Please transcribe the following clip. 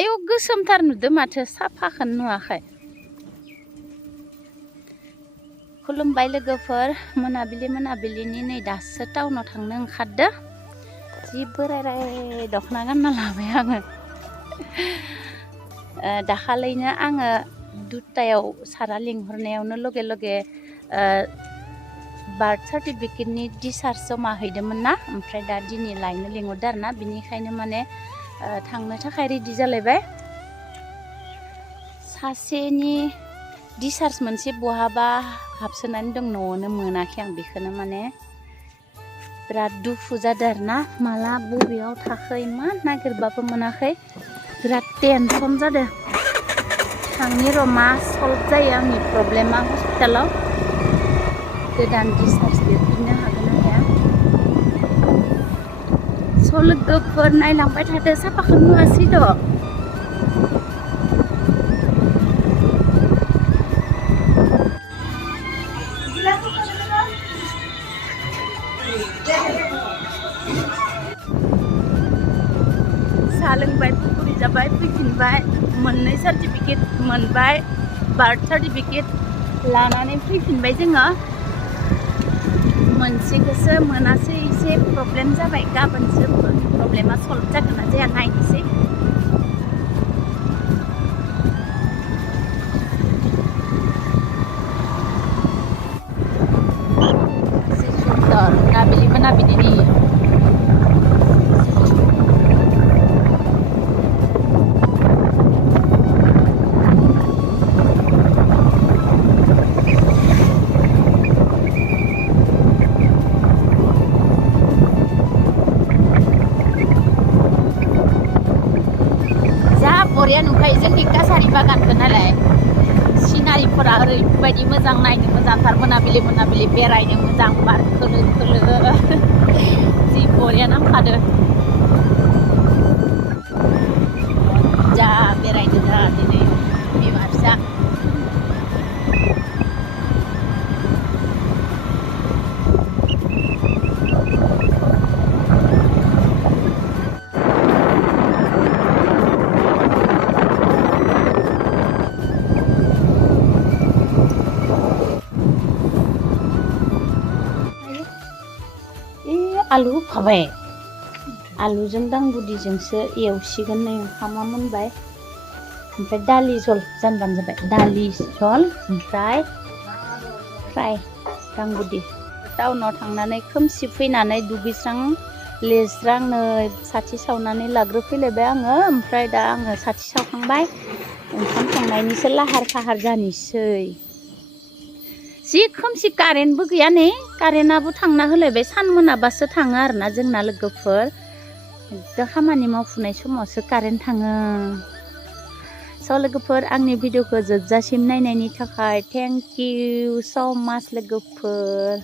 आयौ गोसोमथार नुदों माथो साफाखौनो नुवाखै। खुलुमबाय लोगोफोर, मोनाबिलिनि नै दासो टाउनाव थांनो ओंखारदों। जि बोराय दख'ना गानना लाबाय आङो। दाखालिनो आङो दुतायाव सारा लिंहरनायावनो लगे लगे बार्थ सार्टिफिकेटनि डिसार्ज जमा हैदोंमोन ना, ओमफ्राय दा दिनै लायनो लिंहरदों आरोना, बिनिखायनो माने थांनो थाखाय रेडि जालायबाय। सासेनि डिसार्ज मोनसे बहाबा हाबसोनानै दं, न'आवनो मोनाखै आं बेखौनो माने बिराद दुखु जादों आरोना। माला बबेयाव थाखो इमान नागिरबाबो मोनाखै, बिराद टेनसन जादों। थांनि र' मा सल्भ जायो आंनि प्रब्लेमा हस्पिटालाव। गोदान डिसार्ज लिरफिननो हागोन ना हाया। स' लोगोफोर नायलांबाय थादो, साफाखौ नुवासै द'। साहा लोंबाय, पकरि जाबाय, फैफिनबाय, मोननै सार्टिफिकेट मोनबाय, बार्थ सार्टिफिकेट लानानै फैफिनबाय जोङो। मोनसेखौसो मोनासै, एसे प्रब्लेम जाबाय। गाबोनसो प्रब्लेमा सल्भ जागोन ना जाया नायनोसै। मोनाबिलिनि बरिया नुखायो जोंनि कासारि बागानखौ नालाय। सिनारिफोरा ओरैबायदि मोजां, नायनो मोजांथार। मोनाबिलि बेरायनो मोजां, बार खोलो खोलो जि बरिया नांखादो। जा बेरायनो जा दिनै बिमा फिसा। आलु होफाबाय, आलुजों दांगुदिजोंसो एवसिगोन नै। ओंखामा मोनबाय, ओमफ्राय दालि जल जानबानो जाबाय। दालि जल ओमफ्राय फ्राय दांगुदि। टाउनाव थांनानै खोमसि फैनानै दुगैस्रां लिरस्रां नै साथि सावनानै लाग्रोफैलायबाय आङो। ओमफ्राय दा आङो साथि सावखांबाय, ओंखाम संनायनिसो लाहार फाहार जानोसै। जि खोमसि, कारेन्टबो गैया नै, कारेन्टआबो थांना होलायबाय। सान मोनाबासो थाङो आरोना जोंना लोगोफोर। एकदम खामानि मावफुनाय समावसो कारेन्ट थाङो। स' लोगोफोर, आंनि भिडिअखौ जोबजासिम नायनायनि थाखाय थेंक इउ स' माच लोगोफोर।